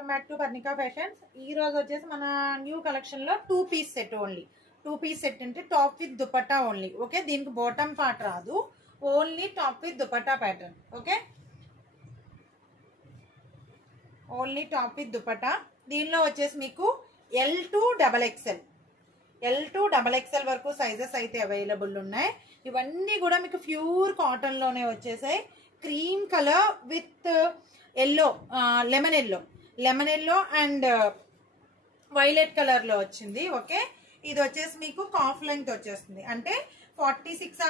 Welcome back to Parnika fashions. ఈ రోజు వచ్చేసి మన న్యూ కలెక్షన్ లో 2 piece set only. 2 piece set అంటే top with dupatta only. Okay, దీనికి బాటమ్ పార్ట్ రాదు, only top with dupatta pattern. Okay, only top with dupatta. దీనిలో వచ్చేసి మీకు L to XXL, L to XXL వరకు సైజెస్ అయితే అవైలబుల్ ఉన్నాయి. ఇవన్నీ కూడా మీకు ప్యూర్ కాటన్ లోనే వచ్చేసాయి. Cream colour with yellow, lemon yellow and violet colour లో వచ్చింది. ఓకే, ఇది వచ్చేసి మీకు కాఫ్ లెంగ్త్ వచ్చేస్తుంది, అంటే 45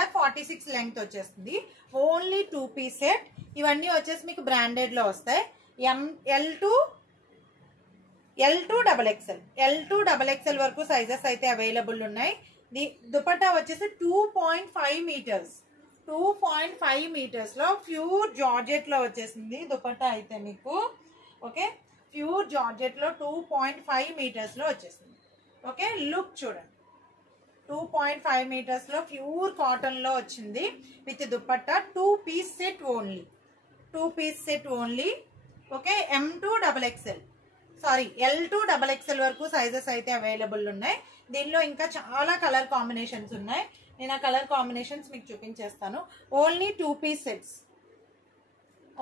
ఆర్ 46 లెంగ్త్ వచ్చేస్తుంది. Only 2 piece set. ఇవన్నీ వచ్చేసి మీకు బ్రాండెడ్ లో వస్తాయి. L to XXL వరకు సైజెస్ అయితే అవైలబుల్ ఉన్నాయి. దుపట్టా వచ్చేసి 2.5 మీటర్స్, 2.5 మీటర్స్ లో ప్యూర్ జార్జెట్ లో వచ్చేసింది దుపట్టా అయితే మీకు. ఓకే, ప్యూర్ జార్జెట్ లో 2.5 మీటర్స్ లో వచ్చేసింది. ఓకే, లుక్ చూడండి, 2.5 మీటర్స్ లో ప్యూర్ కాటన్ లో వచ్చింది with dupatta. 2 piece set only, 2 piece set only. Okay, L to XXL వరకు సైజెస్ అయితే అవైలబుల్ ఉన్నాయి. దీనిలో ఇంకా చాలా కలర్ కాంబినేషన్స్ ఉన్నాయి. నేను ఆ కలర్ కాంబినేషన్స్ మీకు చూపించేస్తాను. Only 2 piece sets,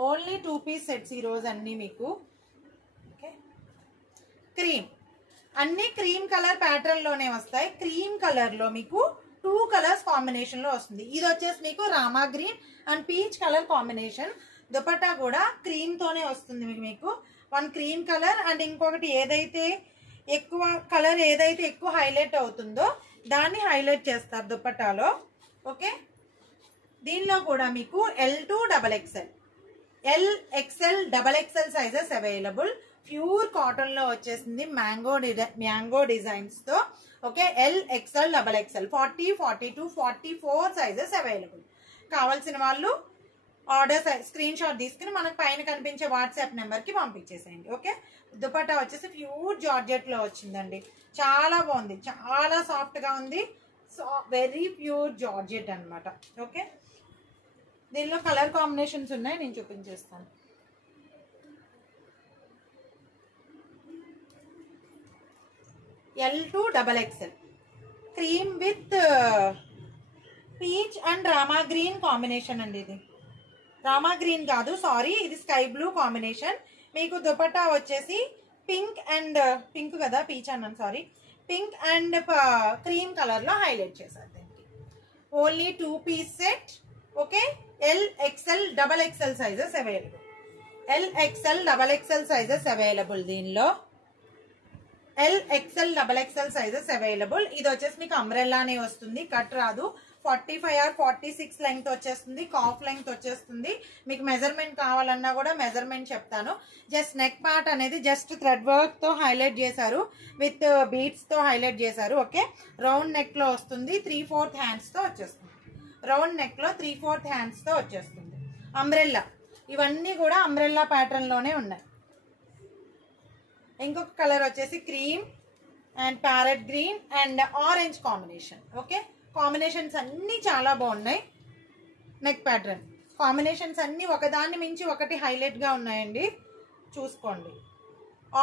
only 2 piece sets ఈ రోజు అన్ని మీకు. ఓకే, క్రీమ్, అన్ని క్రీమ్ కలర్ ప్యాటర్న్ లోనే వస్తాయి. క్రీమ్ కలర్ లో మీకు 2 కలర్స్ కాంబినేషన్ లో వస్తుంది. ఇది వచ్చేసి మీకు Rama green and peach colour combination. Dupatta కూడా క్రీమ్ తోనే వస్తుంది మీకు. 1 క్రీమ్ కలర్ అండ్ ఇంకొకటి ఏదైతే ఎక్కువ కలర్ ఏదైతే ఎక్కువ హైలైట్ అవుతుందో దాన్ని హైలైట్ చేస్తారు దుపట్టాలో. ఓకే, దీనిలో కూడా మీకు L to XXL, XXL sizes available. Pure cotton లో వచ్చేసింది మ్యాంగో డిజైన్స్ తో. Okay, XXL 40, 42, 44 sizes available. కావాల్సిన వాళ్ళు ఆర్డర్ స్క్రీన్ షాట్ తీసుకుని మనకు పైన కనిపించే వాట్సాప్ నెంబర్ కి పంపించేసేయండి. ఓకే, దుపట్టా వచ్చేసి ప్యూర్ జార్జెట్ లో వచ్చిందండి. చాలా బాగుంది, చాలా సాఫ్ట్ గా ఉంది. వెరీ ప్యూర్ జార్జెట్ అన్నమాట. ఓకే, దీనిలో కలర్ కాంబినేషన్స్ ఉన్నాయి, నేను చూపించేస్తాను. L to XXL cream with peach and rama green combination అండి. ఇది రామా గ్రీన్ కాదు, సారీ, ఇది స్కై బ్లూ కాంబినేషన్. మీకు దుపట్టా వచ్చేసి పింక్ అండ్ పింక్ కదా, పీచ్ అన్నాను, sorry, pink and cream colour లో హైలైట్ చేశారు దీనికి. Only 2 piece set. Okay, XXL sizes available, XXL sizes available. దీనిలో XXL సైజెస్ అవైలబుల్. ఇది వచ్చేసి మీకు అంబ్రెల్లానే వస్తుంది, కట్ రాదు. 45 ఆర్ 46 లెంగ్త్ వచ్చేస్తుంది, కాఫ్ లెంగ్త్ వచ్చేస్తుంది. మీకు మెజర్మెంట్ కావాలన్నా కూడా మెజర్మెంట్ చెప్తాను. జస్ట్ నెక్ పార్ట్ అనేది జస్ట్ థ్రెడ్ వర్క్ తో హైలైట్ చేశారు, విత్ బీడ్స్ తో హైలైట్ చేశారు. ఓకే, రౌండ్ నెక్ లో వస్తుంది, 3/4 హ్యాండ్స్ తో వచ్చేస్తుంది. రౌండ్ నెక్ లో 3/4 హ్యాండ్స్ తో వచ్చేస్తుంది. అంబ్రెల్లా, ఇవన్నీ కూడా అంబ్రెల్లా ప్యాటర్న్ లోనే ఉన్నాయి. ఇంకొక కలర్ వచ్చేసి cream and parrot green and orange combination. Okay, combinations అన్ని చాలా బాగున్నాయి. నెక్ ప్యాటర్న్ కాంబినేషన్స్ అన్ని ఒకదాన్ని మించి ఒకటి హైలైట్ గా ఉన్నాయండి, చూసుకోండి.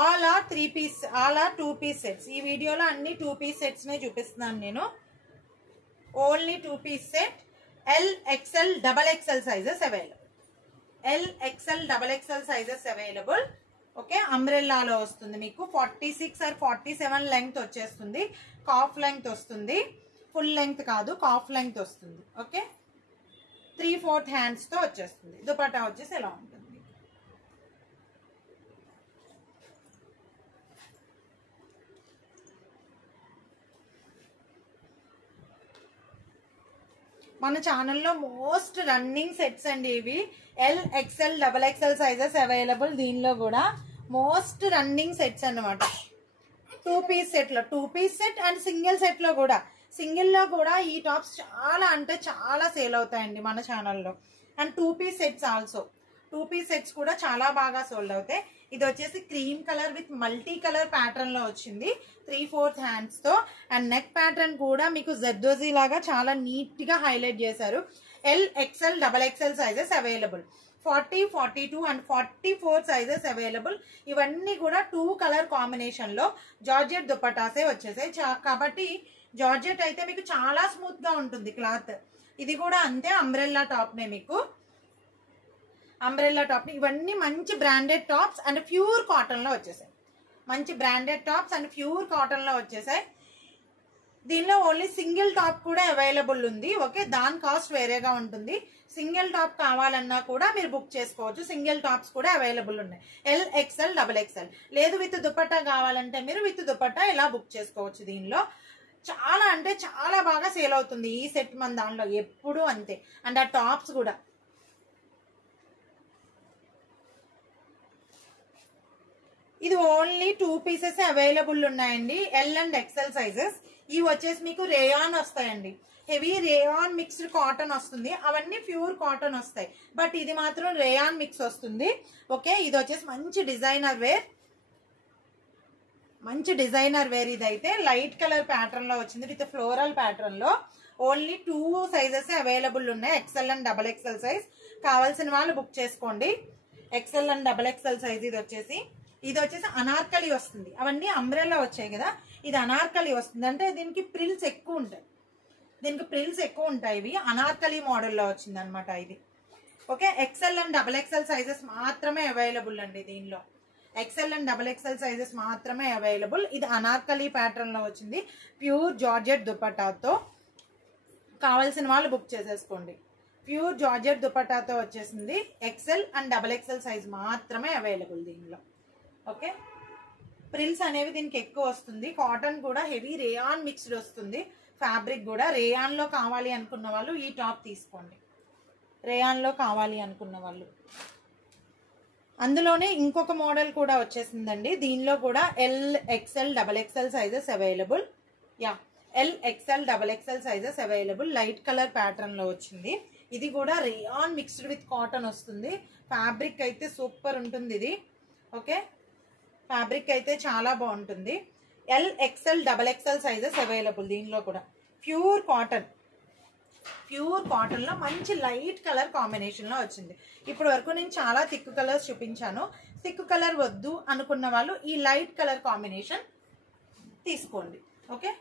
All are 2 piece sets. ఈ వీడియోలో అన్ని 2 పీస్ సెట్స్ నే చూపిస్తున్నాను నేను. Only 2 piece set. XXL sizes available, XXL sizes available. Okay, అంబ్రెల్లాలో వస్తుంది మీకు. 46 ఆర్ 47 లెంగ్త్ వచ్చేస్తుంది, కాఫ్ లెంగ్త్ వస్తుంది, ఫుల్ లెంగ్త్ కాదు, కాఫ్ లెంగ్త్ వస్తుంది. ఓకే, 3/4 హ్యాండ్స్ తో వచ్చేస్తుంది. దుపట్టా వచ్చేసి ఎలా ఉంటుంది. మన ఛానల్లో మోస్ట్ రన్నింగ్ సెట్స్ అండి ఇవి. XXL sizes available. దీనిలో కూడా మోస్ట్ రన్నింగ్ సెట్స్ అన్నమాట. 2 పీస్ సెట్ లో, 2 piece set and single set లో కూడా, సింగిల్ లో కూడా ఈ టాప్స్ చాలా అంటే చాలా సేల్ అవుతాయండి మన ఛానల్లో. And 2 piece sets also, 2 piece sets కూడా చాలా బాగా సోల్డ్ అవుతాయి. ఇది వచ్చేసి cream colour with multi colour pattern లో వచ్చింది, 3/4 హ్యాండ్స్ తో. అండ్ నెక్ ప్యాటర్న్ కూడా మీకు జర్దోజీ లాగా చాలా నీట్ గా హైలైట్ చేశారు. XXL sizes available. 40, 42 and 44 sizes available. ఇవన్నీ కూడా 2 కలర్ కాంబినేషన్ లో జార్జెట్ దుపట్టాసే వచ్చేసాయి. కాబట్టి జార్జెట్ అయితే మీకు చాలా స్మూత్ గా ఉంటుంది క్లాత్. ఇది కూడా అంతే, అంబ్రెల్లా టాప్ నే మీకు, అంబ్రెల్లా టాప్. ఇవన్నీ మంచి branded tops and pure cotton లో వచ్చేసాయి. మంచి branded tops and pure cotton లో వచ్చేసాయి. దీనిలో ఓన్లీ సింగిల్ టాప్ కూడా అవైలబుల్ ఉంది. ఓకే, దాని కాస్ట్ వేరేగా ఉంటుంది. సింగిల్ టాప్ కావాలన్నా కూడా మీరు బుక్ చేసుకోవచ్చు. సింగిల్ టాప్స్ కూడా అవైలబుల్ ఉన్నాయి. L, XL, double XL. లేదు విత్ దుపట్టా కావాలంటే మీరు విత్ దుపట్టా ఇలా బుక్ చేసుకోవచ్చు. దీనిలో చాలా అంటే చాలా బాగా సేల్ అవుతుంది ఈ సెట్ మన దాంట్లో ఎప్పుడు అంతే. అండ్ ఆ టాప్స్ కూడా ఇది ఓన్లీ 2 పీసెస్ అవైలబుల్ ఉన్నాయండి. L and XL sizes. ఇవి వచ్చేసి మీకు రేయాన్ వస్తాయండి. హెవీ రేయాన్ మిక్స్డ్ కాటన్ వస్తుంది. అవన్నీ ప్యూర్ కాటన్ వస్తాయి. బట్ ఇది మాత్రం రేయాన్ మిక్స్ వస్తుంది. ఓకే, ఇది వచ్చేసి మంచి డిజైనర్ వేర్, మంచి డిజైనర్ వేర్. ఇదైతే లైట్ కలర్ ప్యాటర్న్ లో వచ్చింది విత్ ఫ్లోరల్ ప్యాటర్న్ లో. ఓన్లీ 2 సైజెస్ అవైలబుల్ ఉన్నాయి, XL and double XL size. కావాల్సిన వాళ్ళు బుక్ చేసుకోండి. XL and double XL size. ఇది వచ్చేసి అనార్కలి వస్తుంది. అవన్నీ అంబ్రెల్లా వచ్చాయి కదా, ఇది అనార్కలి వస్తుంది. అంటే దీనికి ప్రిల్స్ ఎక్కువ ఉంటాయి, ఇవి అనార్కలి మోడల్లో వచ్చింది అనమాట ఇది. Okay, XL and double XL sizes మాత్రమే అవైలబుల్ అండి. దీనిలో XL and double XL sizes మాత్రమే అవైలబుల్. ఇది అనార్కలి ప్యాటర్న్ లో వచ్చింది ప్యూర్ జార్జెట్ దుపట్టాతో. కావాల్సిన వాళ్ళు బుక్ చేసేసుకోండి. ప్యూర్ జార్జెట్ దుపట్టాతో వచ్చేసింది. XL and double XL size మాత్రమే అవైలబుల్ దీనిలో. ఓకే, ప్రిల్స్ అనేవి దీనికి ఎక్కువ వస్తుంది. కాటన్ కూడా హెవీ రేయాన్ మిక్స్డ్ వస్తుంది. ఫ్యాబ్రిక్ కూడా రేయాన్ లో కావాలి అనుకున్న వాళ్ళు ఈ టాప్ తీసుకోండి. రేయాన్ లో కావాలి అనుకున్న వాళ్ళు. అందులోనే ఇంకొక మోడల్ కూడా వచ్చేసిందండి. దీనిలో కూడా L, XL, double XL sizes available. Yeah, L, XL, double XL sizes available. Light colour pattern లో వచ్చింది. ఇది కూడా రేయాన్ మిక్స్డ్ విత్ కాటన్ వస్తుంది. ఫ్యాబ్రిక్ అయితే సూపర్ ఉంటుంది ఇది. ఓకే, ఫ్యాబ్రిక్ అయితే చాలా బాగుంటుంది. L, XL, double XL sizes available. దీనిలో కూడా ప్యూర్ కాటన్ లో మంచి లైట్ కలర్ కాంబినేషన్ లో వచ్చింది. ఇప్పటి వరకు నేను చాలా థిక్ కలర్స్ చూపించాను. థిక్ కలర్ వద్దు అనుకున్న వాళ్ళు ఈ లైట్ కలర్ కాంబినేషన్ తీసుకోండి. ఓకే,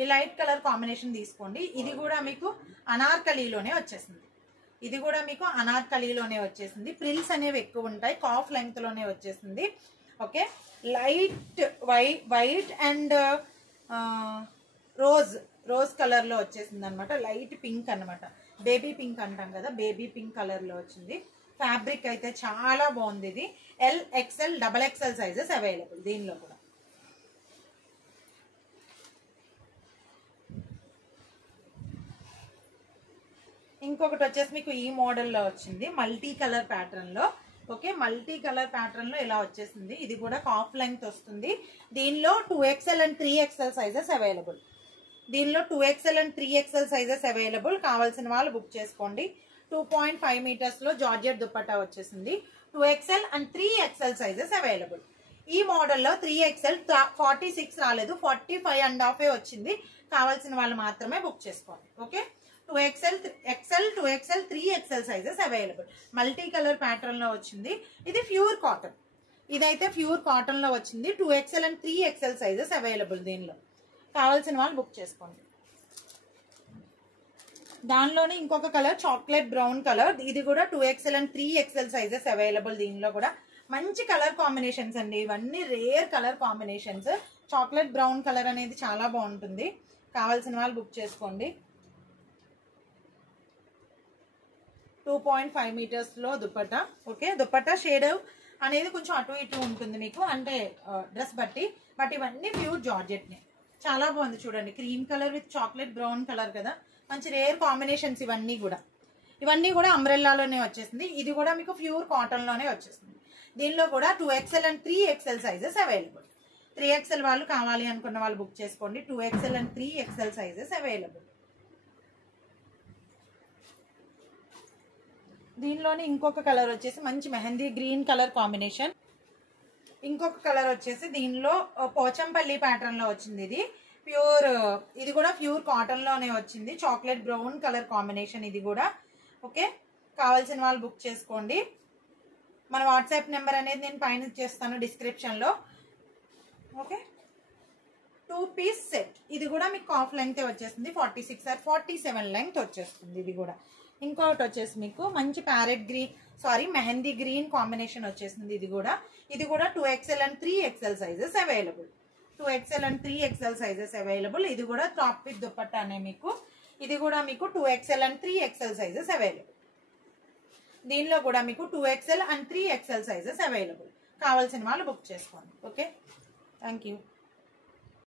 ఈ లైట్ కలర్ కాంబినేషన్ తీసుకోండి. ఇది కూడా మీకు అనార్కలీలోనే వచ్చేసింది. ప్రిల్స్ అనేవి ఎక్కువ ఉంటాయి. కాఫ్ లెంగ్త్ లోనే వచ్చేసింది. Okay, light white and rose colour లో వచ్చేసింది అనమాట. లైట్ పింక్ అనమాట, బేబీ పింక్ అంటాం కదా, బేబీ పింక్ కలర్ లో వచ్చింది. ఫ్యాబ్రిక్ అయితే చాలా బాగుంది. ఇది L, XL, double XL sizes available దీనిలో కూడా. ఇంకొకటి వచ్చేసి మీకు ఈ మోడల్లో వచ్చింది, మల్టీ కలర్ ప్యాటర్న్ లో. ఓకే, మల్టీ కలర్ ప్యాటర్న్ లో ఇలా వచ్చేసింది. ఇది కూడా కాఫ్ లెంగ్త్ వస్తుంది. దీనిలో 2XL and 3XL sizes available. కావాల్సిన వాళ్ళు బుక్ చేసుకోండి. 2.5 మీటర్స్ లో జార్జెట్ దుపట్టా వచ్చేసింది. 2XL and 3XL sizes available. ఈ మోడల్లో 3XL 46 రాలేదు, 45.5 వచ్చింది. కావాల్సిన వాళ్ళు మాత్రమే బుక్ చేసుకోండి. Okay, 2XL, 3XL sizes available. Multi colour pattern లో వచ్చింది. ఇది ప్యూర్ కాటన్. ఇదైతే ప్యూర్ కాటన్ లో వచ్చింది. 2XL and 3XL sizes available. దీనిలో కావాల్సిన వాళ్ళు బుక్ చేసుకోండి. దానిలోనే ఇంకొక కలర్ చాక్లెట్ బ్రౌన్ కలర్. ఇది కూడా 2XL and 3XL sizes available. దీనిలో కూడా మంచి కలర్ కాంబినేషన్స్ అండి. ఇవన్నీ rare colour combinations. Chocolate brown colour అనేది చాలా బాగుంటుంది. కావాల్సిన వాళ్ళు బుక్ చేసుకోండి. 2.5 మీటర్స్ లో దుపట్టా. ఓకే, దుపట్టా షేడ్ అనేది కొంచెం అటు ఇటు ఉంటుంది మీకు, అంటే డ్రెస్ బట్టి. బట్ ఇవన్నీ ప్యూర్ జార్జెట్ నే. చాలా బాగుంది చూడండి. Cream colour with chocolate brown colour కదా, మంచి రేర్ కాంబినేషన్స్. ఇవన్నీ కూడా అంబ్రెల్లాలోనే వచ్చేసింది. ఇది కూడా మీకు ప్యూర్ కాటన్ లోనే వచ్చేసింది. దీనిలో కూడా 2XL and 3XL sizes available. 3XL వాళ్ళు కావాలి అనుకున్న వాళ్ళు బుక్ చేసుకోండి. 2XL and 3XL sizes available. దీనిలోనే ఇంకొక కలర్ వచ్చేసి మంచి మెహందీ గ్రీన్ కలర్ కాంబినేషన్. ఇంకొక కలర్ వచ్చేసి దీనిలో పోచంపల్లి ప్యాటర్న్ లో వచ్చింది. ఇది కూడా ప్యూర్ కాటన్ లోనే వచ్చింది. చాక్లెట్ బ్రౌన్ కలర్ కాంబినేషన్ ఇది కూడా. ఓకే, కావాల్సిన వాళ్ళు బుక్ చేసుకోండి. మన వాట్సాప్ నెంబర్ అనేది నేను పైన ఇచ్చేస్తాను డిస్క్రిప్షన్లో. Okay, 2 piece set. ఇది కూడా మీకు హాఫ్ లెంగ్త్ వచ్చేస్తుంది, 46 or 47 లెంగ్త్ వచ్చేస్తుంది. ఇది కూడా ఇంకొకటి వచ్చేసి మీకు మంచి parrot green mehndi green combination వచ్చేసింది. ఇది కూడా 2XL and 3XL sizes available. 2XL and 3XL sizes available. ఇది కూడా టాప్ విత్ దుపట్టానే మీకు. ఇది కూడా మీకు 2XL and 3XL sizes available. దీనిలో కూడా మీకు 2XL and 3XL sizes available. కావాల్సిన వాళ్ళు బుక్ చేసుకోండి. Okay, thank you.